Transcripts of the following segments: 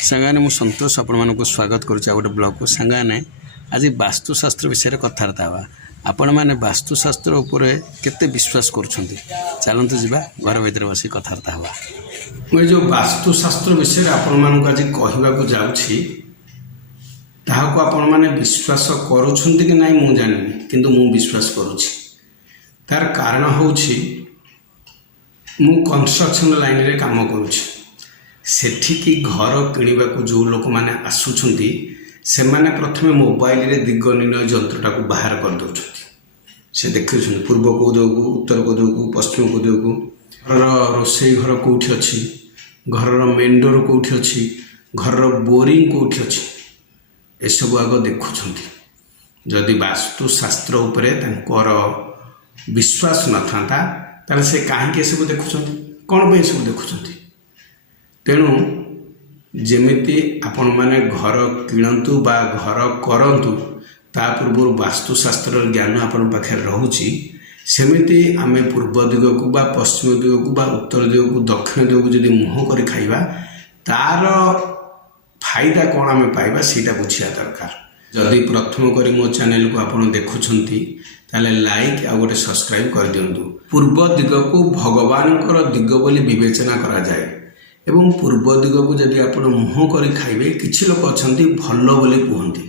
सांगाने मु संतोष आपण स्वागत करुच्चे गोटे ब्लॉग को सांगाने आज वास्तुशास्त्र विषय कथबार्ता हाँ आपण मैंने वास्तुशास्त्र उपर केते विश्वास करुँच चलतु जा घर भर बस कथबार्ता हाँ मुझे जो वास्तुशास्त्र विषय आपण मानक आज कहवाक जाऊँगी ताहाको आपण माने विश्वास करुँच कि ना मु जानी किंतु मु विश्वास करुँच तार कारण हूँ मु कंस्ट्रक्शन लाइन रे काम करुँच सेठिकी घर किणवा को जो लोक मैंने आसुंच से मैंने प्रथम मोबाइल रे दिग निर्णय जंत्रटा को बाहर कर दौरान से देखुं पूर्व को दिगू उत्तर को दिगू पश्चिम को दिगू घर रोसई घर कौटी अच्छी घर मेन डोर कौटी अच्छी घर बोरिंग कौटी अच्छी एसबू आग देखुं जदि वास्तुशास्त्र उपरे तांकर विश्वास न था से कहीं सब देखुं कौन पे सब देखुं तेणु जेमिति आपण माने घर किणतु बा घर करंतु ता पूर्व वास्तुशास्त्र ज्ञान आपण पाखे रहुची सेमिति आमे पूर्व दिग को बा पश्चिम दिग को बा उत्तर दिग को दक्षिण दिग को जदि मुह करी खाइबा तार फायदा कौन आमे पाइबा सीटा बुझिया दरकार जदि प्रथम करी मो चैनल को आपण देखुछंती ताले लाइक आ गोटे सब्सक्राइब कर दियंतु पूर्व दिग को भगवानकर दिग बोली विवेचना करा जाए एवं पूर्व दिग को जब आप मुह कर खाइबे किछि लोक अछंती भल बोली कहती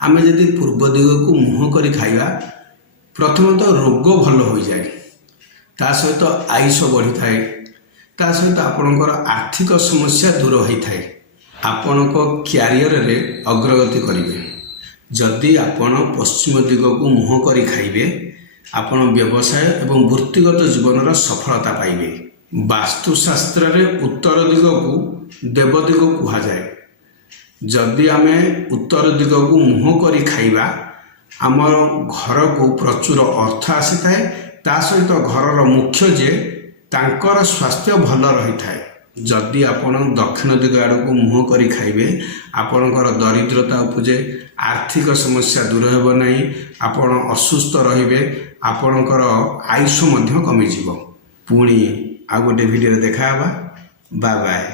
आम जदि पूर्व दिग को मुह कर खाइबा प्रथम तो रोग भल हो जाए ता सहित आयुष बढ़ी थाए ता सहित आपणकर आर्थिक समस्या दूर होता है आपण क्यारियर रे अग्रगति करेंगे जदि आपण पश्चिम दिग को मुह कर खाइबे आपण व्यवसाय एवं वृत्तिगत जीवन सफलता पाइबे वास्तुशास्त्र रे उत्तर दिग को देव दिग कह जाए जदि आमे उत्तर दिग को मुह करी खाइबा आमर घर को प्रचुर अर्थ आसी थाए ता सहित घर मुख्य जे तांकर स्वास्थ्य भल रही थाए जदि आपण दक्षिण दिग आड़ को मुह करी खाइबे आपणकर दरिद्रता उपजे आर्थिक समस्या दूर हेब नहीं आपण असुस्थ रहिबे आपणकर आयुष मध्य कमी जीव पुणी आ गोटे वीडियो देखा बाय बाय।